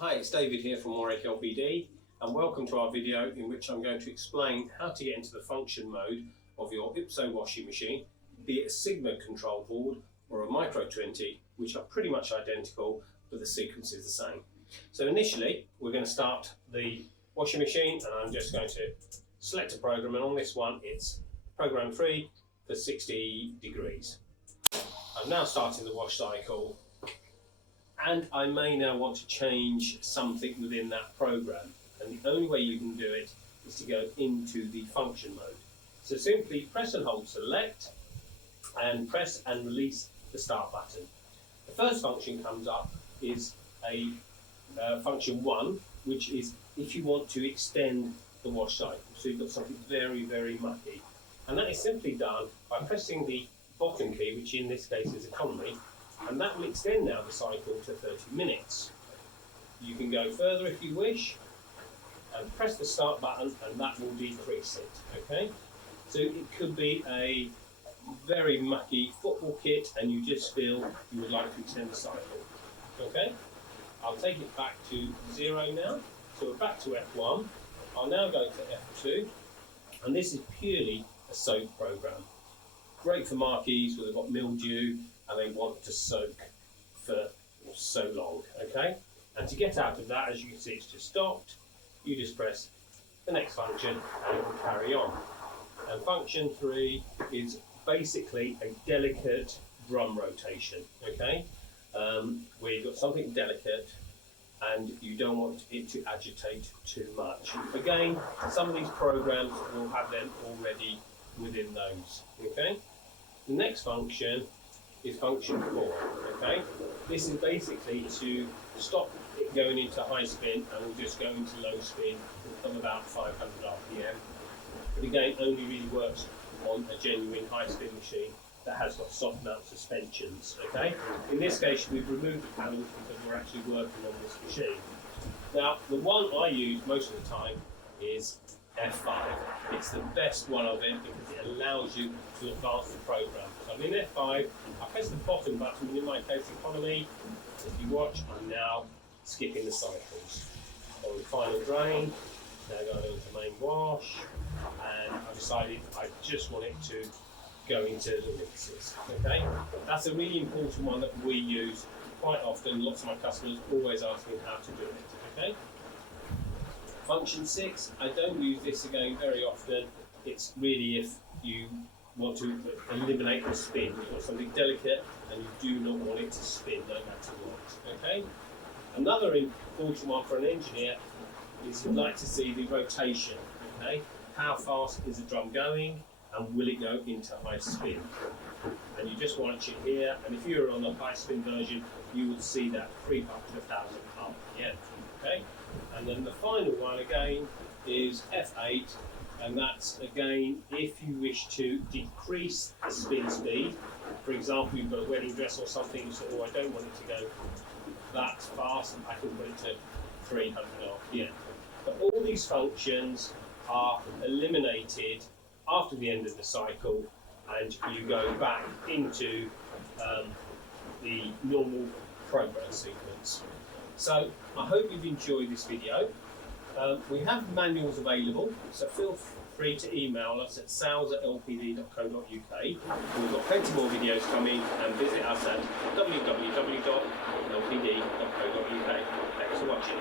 Hi, it's David here from Warwick LPD, and welcome to our video in which I'm going to explain how to get into the function mode of your IPSO washing machine, be it a Sigma control board or a Micro 20, which are pretty much identical, but the sequence is the same. So initially, we're going to start the washing machine, and I'm just going to select a program, and on this one, it's program 3 for 60 degrees. I'm now starting the wash cycle, and I may now want to change something within that program, and the only way you can do it is to go into the function mode. So simply press and hold select and press and release the start button. The first function comes up is a function 1, which is if you want to extend the wash cycle. So you've got something very, very mucky, and that is simply done by pressing the bottom key, which in this case is economy, and that will extend now the cycle to 30 minutes. You can go further if you wish, and press the start button, and that will decrease it, okay? So it could be a very mucky football kit, and you just feel you would like to extend the cycle, okay? I'll take it back to 0 now, so we're back to F1. I'll now go to F2, and this is purely a soak program. Great for marquees where they've got mildew and they want to soak for so long, okay? And to get out of that, as you can see, it's just stopped. You just press the next function and it will carry on. And function 3 is basically a delicate drum rotation, okay? Where you've got something delicate and you don't want it to agitate too much. Again, some of these programs will have them already within those, okay? The next function is function 4, okay? This is basically to stop it going into high spin, and we'll just go into low spin from about 500 RPM. But again, only really works on a genuine high spin machine that has got soft mount suspensions, okay? In this case, we've removed the panels because we're actually working on this machine. Now, the one I use most of the time is F5. It's the best one of it because it allows you to advance the program. So I'm in F5, I press the bottom button, and in my case economy. If you watch, I'm now skipping the cycles. On the final drain, now going into main wash, and I've decided I just want it to go into the mixes, okay? That's a really important one that we use quite often. Lots of my customers always ask me how to do it, okay? Function 6, I don't use this again very often. It's really if you want to eliminate the spin. You've got something delicate and you do not want it to spin no matter what, okay? Another important one for an engineer is you'd like to see the rotation, okay? How fast is the drum going and will it go into high spin? And you just watch it here, and if you're on the high spin version, you would see that creep up to 1,000 RPM, okay? And then the final one again is F8, and that's again if you wish to decrease the spin speed. For example, you've got a wedding dress or something, you say, oh, I don't want it to go that fast, I can put it to 300 RPM. But all these functions are eliminated after the end of the cycle, and you go back into the normal program sequence. So I hope you've enjoyed this video. We have manuals available, so feel free to email us at sales@lpd.co.uk. We've got plenty more videos coming, and visit us at www.lpd.co.uk. Thanks for watching.